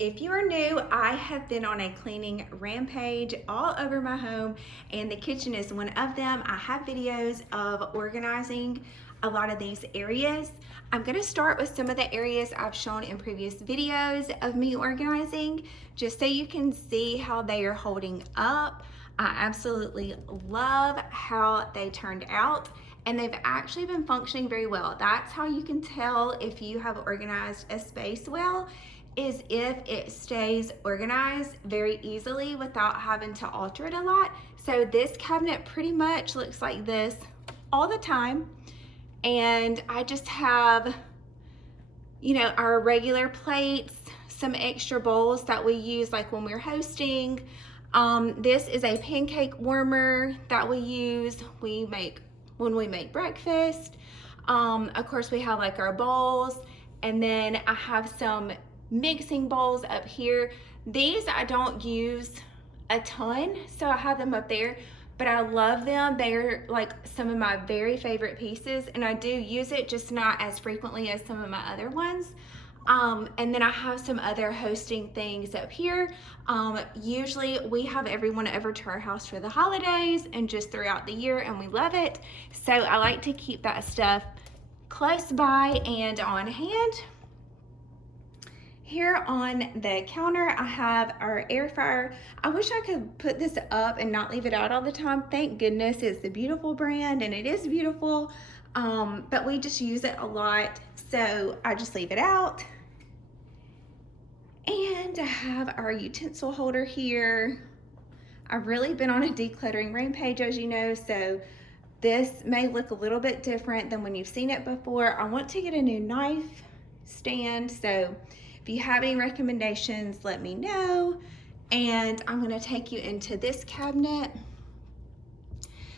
If you are new, I have been on a cleaning rampage all over my home, and the kitchen is one of them. I have videos of organizing a lot of these areas. I'm gonna start with some of the areas I've shown in previous videos of me organizing, just so you can see how they are holding up. I absolutely love how they turned out, and they've actually been functioning very well. That's how you can tell if you have organized a space well, is if it stays organized very easily without having to alter it a lot. So this cabinet pretty much looks like this all the time. And I just have, you know, our regular plates, some extra bowls that we use like when we're hosting. This is a pancake warmer that we use. We make when we make breakfast. Of course, we have like our bowls, and then I have some mixing bowls up here. These I don't use a ton, so I have them up there, but I love them. They're like some of my very favorite pieces, and I do use it, just not as frequently as some of my other ones. And then I have some other hosting things up here. Usually we have everyone over to our house for the holidays and just throughout the year, and we love it. So I like to keep that stuff close by and on hand. Here on the counter, I have our air fryer. I wish I could put this up and not leave it out all the time. Thank goodness it's the Beautiful brand, and it is beautiful, but we just use it a lot, so I just leave it out. And I have our utensil holder here. I've really been on a decluttering rampage, as you know, so this may look a little bit different than when you've seen it before. I want to get a new knife stand, so if you have any recommendations, let me know. And I'm gonna take you into this cabinet.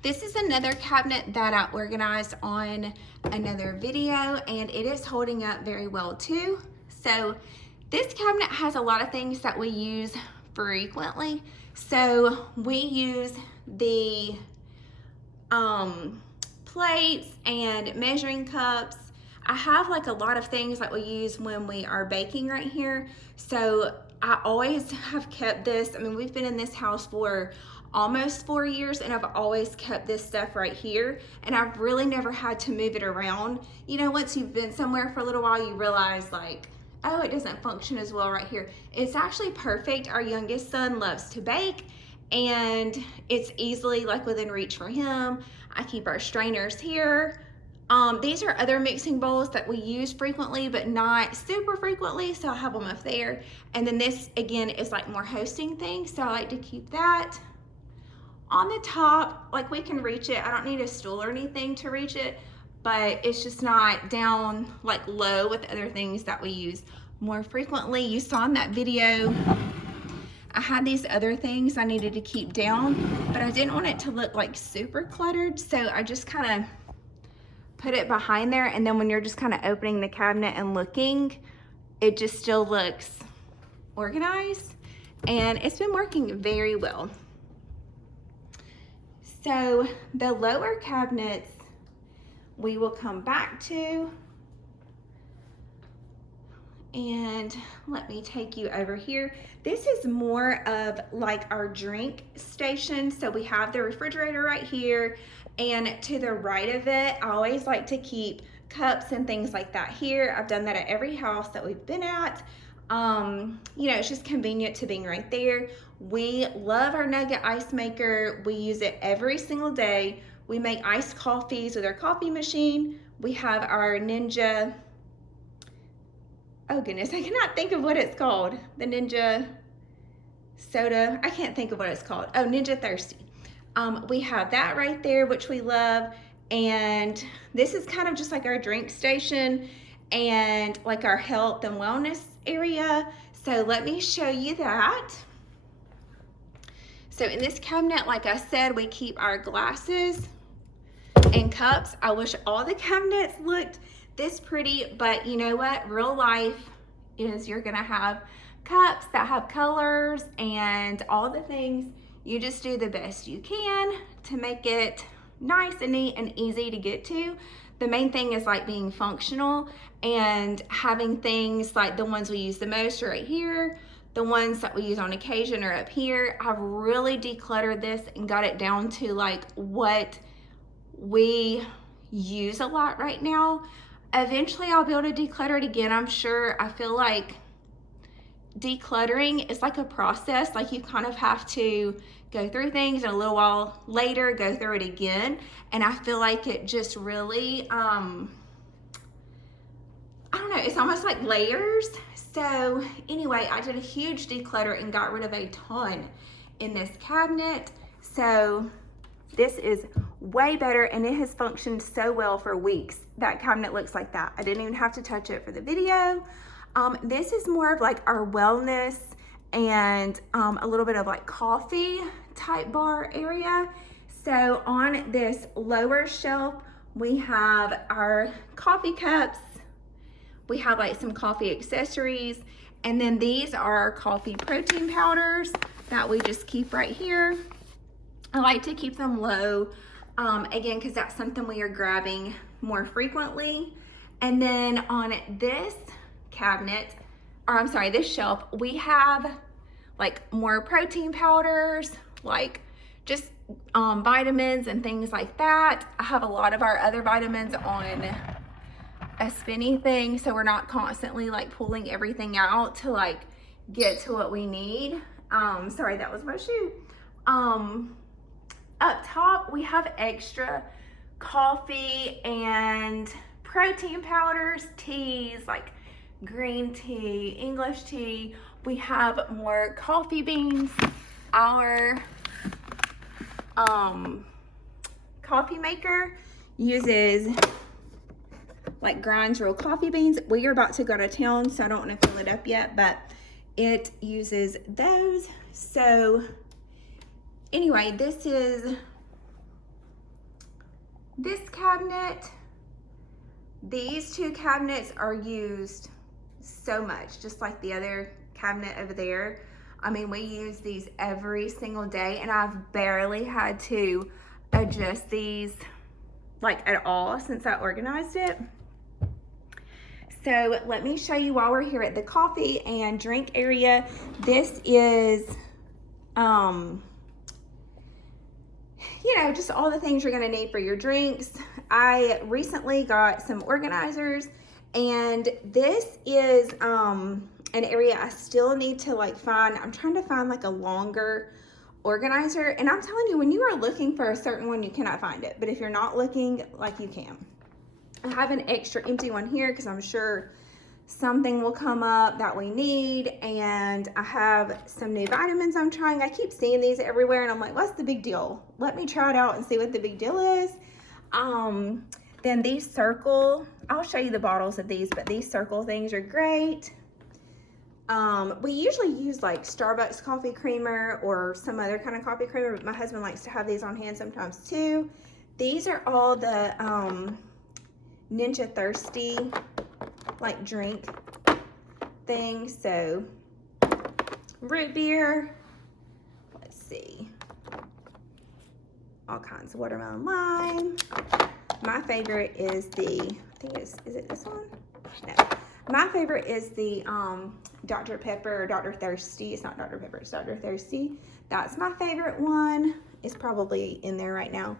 This is another cabinet that I organized on another video, and it is holding up very well too. So this cabinet has a lot of things that we use frequently. So we use the plates and measuring cups. I have like a lot of things that we use when we are baking right here. So I always have kept this. I mean, we've been in this house for almost 4 years, and I've always kept this stuff right here, and I've really never had to move it around. You know, once you've been somewhere for a little while, you realize like, oh, it doesn't function as well right here. It's actually perfect. Our youngest son loves to bake, and it's easily like within reach for him. I keep our strainers here. These are other mixing bowls that we use frequently, but not super frequently, so I have them up there. And then this, again, is like more hosting things, so I like to keep that. On the top, like we can reach it. I don't need a stool or anything to reach it, but it's just not down like low with other things that we use more frequently. You saw in that video, I had these other things I needed to keep down, but I didn't want it to look like super cluttered, so I just kind of put it behind there, and then when you're just kind of opening the cabinet and looking, it just still looks organized, and it's been working very well. So the lower cabinets we will come back to, and let me take you over here. This is more of like our drink station. So we have the refrigerator right here, and to the right of it, I always like to keep cups and things like that here. I've done that at every house that we've been at. You know, it's just convenient to being right there. We love our nugget ice maker. We use it every single day. We make iced coffees with our coffee machine. We have our Ninja, oh goodness, I cannot think of what it's called. The Ninja soda, I can't think of what it's called. Oh, Ninja Thirsty. We have that right there, which we love. And this is kind of just like our drink station and like our health and wellness area. So let me show you that. So in this cabinet, like I said, we keep our glasses and cups. I wish all the cabinets looked this pretty, but you know what? Real life is you're gonna have cups that have colors and all the things. You just do the best you can to make it nice and neat and easy to get to. the main thing is like being functional and having things like the ones we use the most are right here. The ones that we use on occasion are up here. I've really decluttered this and got it down to like what we use a lot right now. Eventually I'll be able to declutter it again, I'm sure. I feel like decluttering is like a process. Like you kind of have to go through things and a little while later go through it again. And I feel like it just really, I don't know, it's almost like layers. So anyway, I did a huge declutter and got rid of a ton in this cabinet. So this is way better and it has functioned so well for weeks. That cabinet looks like that. I didn't even have to touch it for the video. This is more of like our wellness and a little bit of like coffee type bar area. So on this lower shelf, we have our coffee cups. We have like some coffee accessories. And then these are our coffee protein powders that we just keep right here. I like to keep them low, again, because that's something we are grabbing more frequently. And then on this cabinet, or I'm sorry, this shelf, we have like more protein powders, like just vitamins and things like that. I have a lot of our other vitamins on a spinny thing, so we're not constantly like pulling everything out to like get to what we need. Sorry, that was my shoe. Up top, we have extra coffee and protein powders, teas, like green tea, English tea. We have more coffee beans. Our coffee maker uses like grinds real coffee beans. We are about to go to town, so I don't want to fill it up yet, but it uses those. So anyway, this is this cabinet. These two cabinets are used so much, just like the other cabinet over there. I mean, we use these every single day, and I've barely had to adjust these like at all since I organized it. So let me show you while we're here at the coffee and drink area. This is, you know, just all the things you're gonna need for your drinks. I recently got some organizers, and this is an area I still need to like find. I'm trying to find like a longer organizer, and I'm telling you, when you are looking for a certain one, you cannot find it. But if you're not looking, like, you can. I have an extra empty one here because I'm sure something will come up that we need, and I have some new vitamins I'm trying. I keep seeing these everywhere, and I'm like, what's the big deal? Let me try it out and see what the big deal is. Then these circle, I'll show you the bottles of these, but these circle things are great. We usually use like Starbucks coffee creamer or some other kind of coffee creamer, but my husband likes to have these on hand sometimes too. These are all the Ninja Thirsty like drink things. So root beer, let's see, all kinds of watermelon lime. My favorite is the, I think it's, is it this one? No. My favorite is the Dr. Pepper or Dr. Thirsty. It's not Dr. Pepper, it's Dr. Thirsty. That's my favorite one. It's probably in there right now.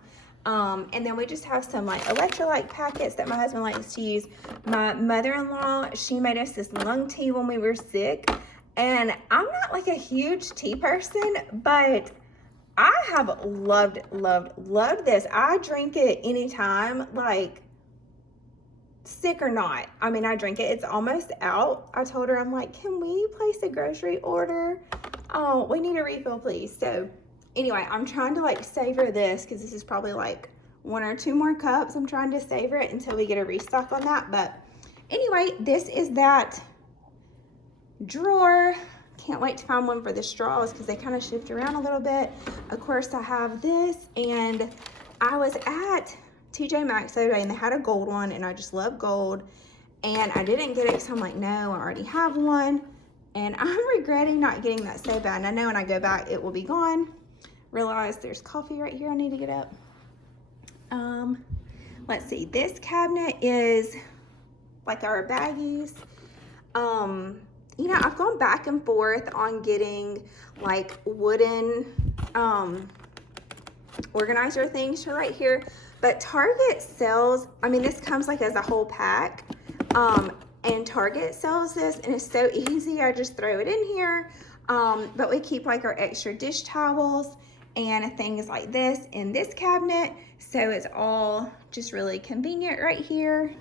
And then we just have some like electrolyte packets that my husband likes to use. My mother-in-law, she made us this lung tea when we were sick. And I'm not like a huge tea person, but I have loved this. I drink it anytime, like sick or not. I mean, I drink it. It's almost out. I told her, I'm like, can we place a grocery order? Oh, we need a refill, please. So anyway, I'm trying to like savor this because this is probably like 1 or 2 more cups. I'm trying to savor it until we get a restock on that. But anyway, this is that drawer. Can't wait to find one for the straws because they kind of shift around a little bit. Of course, I have this, and I was at TJ Maxx the other day and they had a gold one, and I just love gold, and I didn't get it, so I'm like, no, I already have one, and I'm regretting not getting that so bad. And I know when I go back it will be gone. Realize there's coffee right here I need to get up. Let's see, this cabinet is like our baggies. You know, I've gone back and forth on getting like wooden organizer things for right here, but Target sells, I mean, this comes like as a whole pack, and Target sells this, and it's so easy. I just throw it in here, but we keep like our extra dish towels and things like this in this cabinet, so it's all just really convenient right here.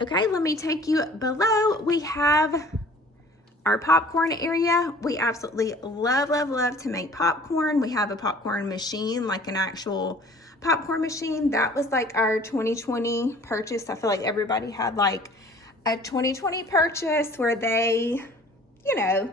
Okay, let me take you below. We have our popcorn area. We absolutely love, love, love to make popcorn. We have a popcorn machine, like an actual popcorn machine. That was like our 2020 purchase. I feel like everybody had like a 2020 purchase where they, you know,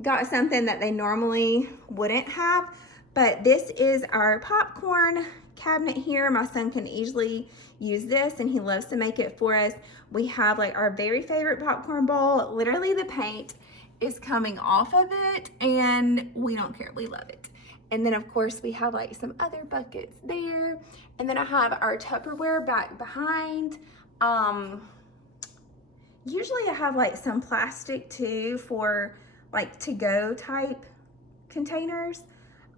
got something that they normally wouldn't have. But this is our popcorn cabinet here. My son can easily use this, and he loves to make it for us. We have like our very favorite popcorn bowl. Literally the paint is coming off of it, and we don't care, we love it. And then of course we have like some other buckets there. And then I have our Tupperware back behind. Usually I have like some plastic too for like to-go type containers.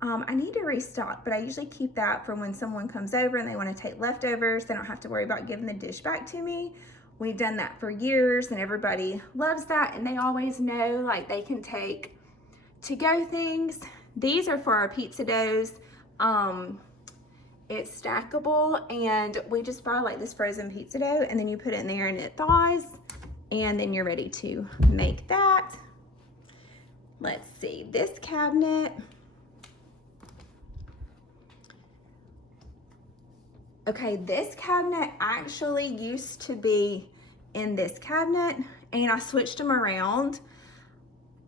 I need to restock, but I usually keep that for when someone comes over and they want to take leftovers. They don't have to worry about giving the dish back to me. We've done that for years, and everybody loves that, and they always know like they can take to-go things. These are for our pizza doughs. It's stackable, and we just buy like this frozen pizza dough, and then you put it in there and it thaws, and then you're ready to make that. Let's see, this cabinet. Okay, this cabinet actually used to be in this cabinet, and I switched them around,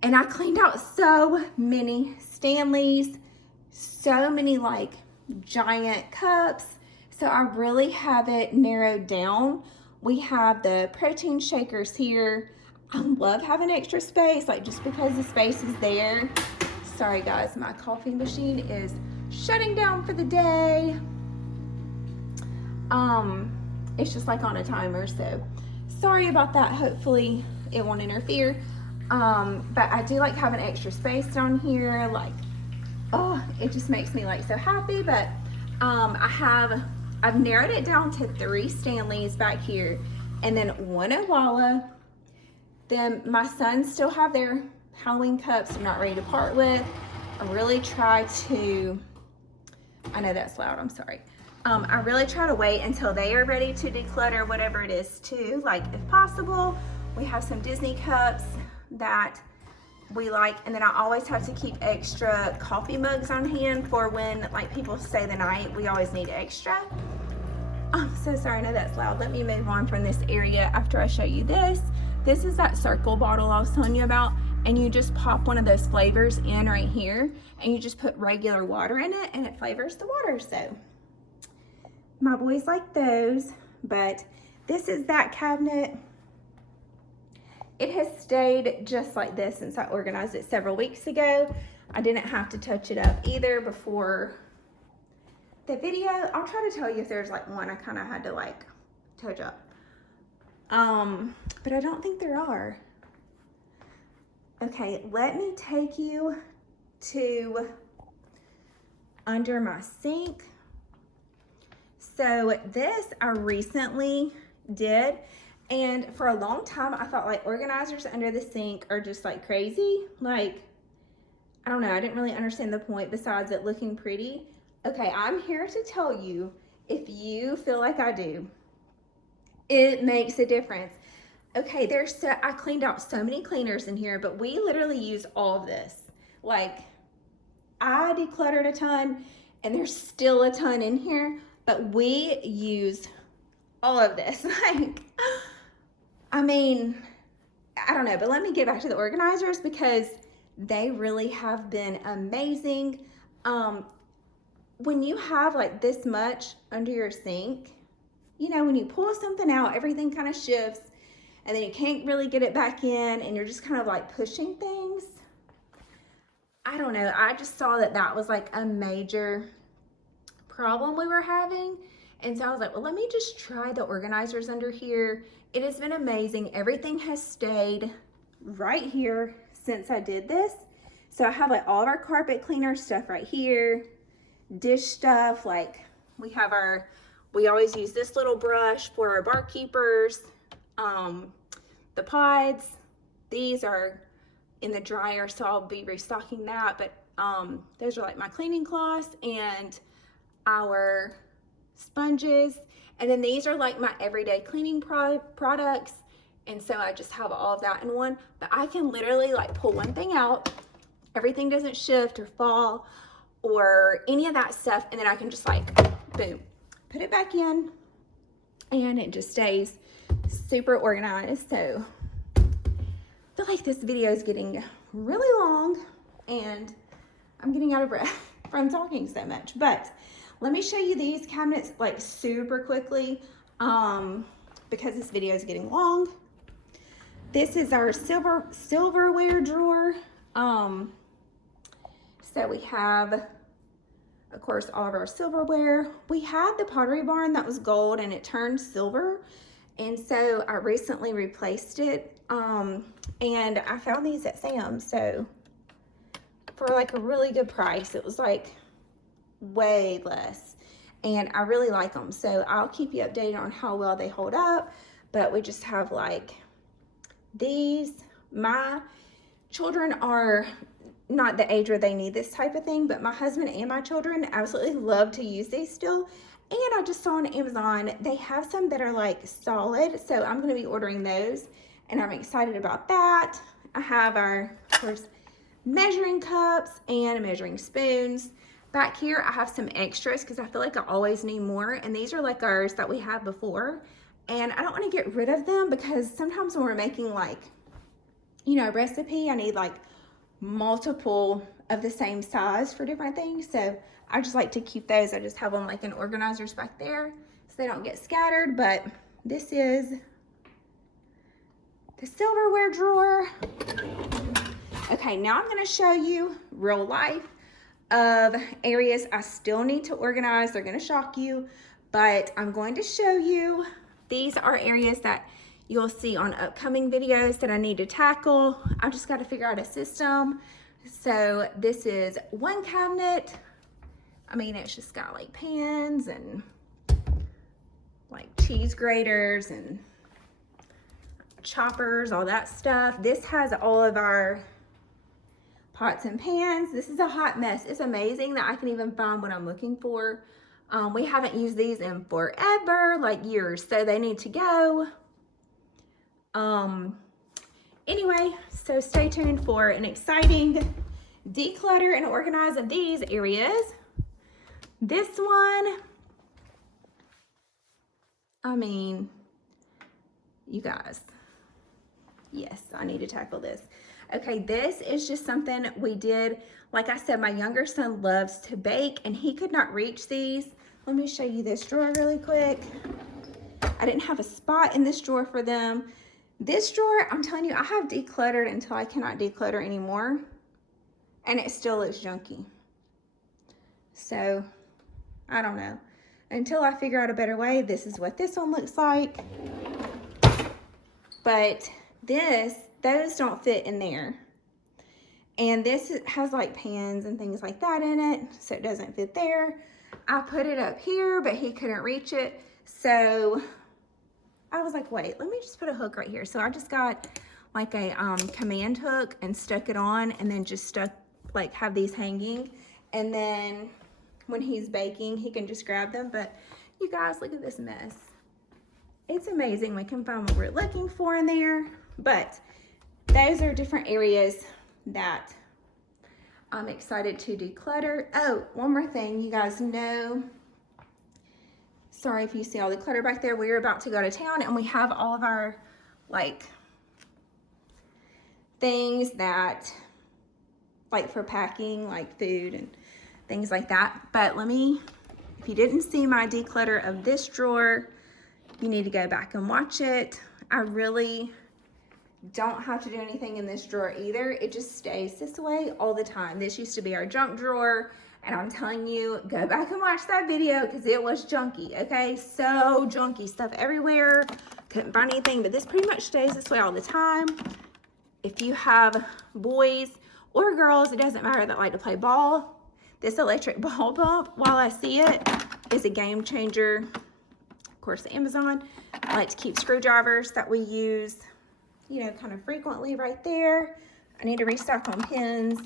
and I cleaned out so many Stanleys, so many like giant cups. So I really have it narrowed down. We have the protein shakers here. I love having extra space, like just because the space is there. Sorry guys, my coffee machine is shutting down for the day. It's just like on a timer, so sorry about that. Hopefully it won't interfere. But I do like having extra space down here. Like, oh, it just makes me like so happy. But I've narrowed it down to 3 Stanleys back here, and then 1 Owala. Then my sons still have their Halloween cups I'm not ready to part with. I really try to, I know that's loud, I'm sorry. I really try to wait until they are ready to declutter whatever it is too. Like if possible, we have some Disney cups that we like, and then I always have to keep extra coffee mugs on hand for when like people stay the night. We always need extra. I'm so sorry, I know that's loud. Let me move on from this area after I show you this. This is that circle bottle I was telling you about, and you just pop one of those flavors in right here, and you just put regular water in it, and it flavors the water. So my boys like those. But this is that cabinet. It has stayed just like this since I organized it several weeks ago. I didn't have to touch it up either before the video. I'll try to tell you if there's like one I kind of had to like touch up. But I don't think there are. Okay, let me take you to under my sink. So this I recently did, and for a long time I thought like organizers under the sink are just like crazy. Like, I don't know, I didn't really understand the point besides it looking pretty. Okay, I'm here to tell you, if you feel like I do, it makes a difference. Okay, I cleaned out so many cleaners in here, but we literally use all of this. Like, I decluttered a ton, and there's still a ton in here, but we use all of this. Like, I mean, I don't know, but let me get back to the organizers because they really have been amazing. When you have like this much under your sink, you know, when you pull something out, everything kind of shifts, and then you can't really get it back in, and you're just kind of like pushing things. I don't know, I just saw that that was like a major problem we were having, And so I was like, well, let me just try the organizers under here. It has been amazing. Everything has stayed right here since I did this. So I have like all of our carpet cleaner stuff right here, dish stuff, like we always use this little brush for our barkeepers. The pods, these are in the dryer, so I'll be restocking that, but those are like my cleaning cloths and our sponges, and then these are like my everyday cleaning products, and so I just have all of that in one. But I can literally like pull one thing out, everything doesn't shift or fall or any of that stuff, and then I can just like boom, put it back in, and it just stays super organized. So I feel like this video is getting really long and I'm getting out of breath from talking so much, but let me show you these cabinets like super quickly because this video is getting long. This is our silverware drawer. So we have, of course, all of our silverware. We had the Pottery Barn that was gold and it turned silver, and so I recently replaced it, and I found these at Sam's, so for like a really good price. It was like way less, and I really like them, so I'll keep you updated on how well they hold up. But we just have like these. My children are not the age where they need this type of thing, but my husband and my children absolutely love to use these still. And I just saw on Amazon they have some that are like solid, so I'm going to be ordering those, and I'm excited about that. I have our, of course, measuring cups and measuring spoons. Back here I have some extras because I feel like I always need more, and these are like ours that we had before, and I don't want to get rid of them because sometimes when we're making like, you know, a recipe, I need like multiple of the same size for different things, so I just like to keep those. I just have them like in organizers back there so they don't get scattered. But this is the silverware drawer. Okay, now I'm going to show you real life of areas I still need to organize. They're going to shock you, but I'm going to show you. These are areas that you'll see on upcoming videos that I need to tackle. I just got to figure out a system. So this is one cabinet. I mean, it's just got like pans and like cheese graters and choppers, all that stuff. This has all of our pots and pans. This is a hot mess. It's amazing that I can even find what I'm looking for. We haven't used these in forever, like years, so they need to go. Anyway, so stay tuned for an exciting declutter and organize of these areas. This one, I mean, you guys, yes, I need to tackle this. Okay, this is just something we did. Like I said, my younger son loves to bake and he could not reach these. Let me show you this drawer really quick. I didn't have a spot in this drawer for them. This drawer, I'm telling you, I have decluttered until I cannot declutter anymore, and it still looks junky. So, I don't know. Until I figure out a better way, this is what this one looks like. But those don't fit in there. And this has like pans and things like that in it, so it doesn't fit there. I put it up here, but he couldn't reach it. So I was like, wait, let me just put a hook right here. So I just got like a command hook and stuck it on, and then just have these hanging. And then when he's baking, he can just grab them. But you guys, look at this mess. It's amazing we can find what we're looking for in there. But those are different areas that I'm excited to declutter. Oh, one more thing, you guys know, sorry if you see all the clutter back there. We're about to go to town and we have all of our like things that like for packing, like food and things like that. But if you didn't see my declutter of this drawer, you need to go back and watch it. I really don't have to do anything in this drawer either. It just stays this way all the time. This used to be our junk drawer, And I'm telling you, go back and watch that video because it was junky, okay? So junky, stuff everywhere. Couldn't find anything, but this pretty much stays this way all the time. If you have boys or girls, it doesn't matter, that like to play ball, this electric ball pump, while I see it, is a game changer. Of course, Amazon. I like to keep screwdrivers that we use, you know, kind of frequently right there. I need to restock on pins.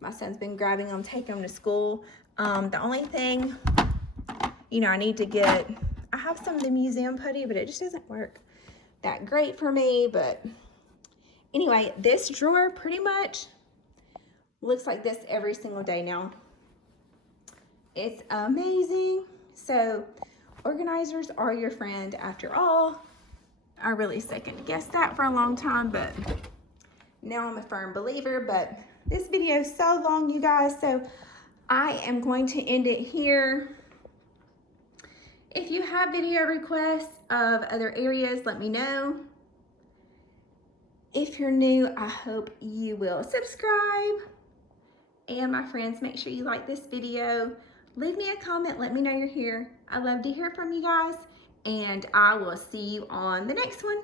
My son's been grabbing them, taking them to school. The only thing, you know, I need to get, I have some of the museum putty, but it just doesn't work that great for me. But anyway, this drawer pretty much looks like this every single day now. It's amazing. So organizers are your friend after all. I really second guessed that for a long time, but now I'm a firm believer. But this video is so long, you guys, so I am going to end it here. If you have video requests of other areas, let me know. If you're new, I hope you will subscribe. And my friends, make sure you like this video. Leave me a comment, let me know you're here. I love to hear from you guys, and I will see you on the next one.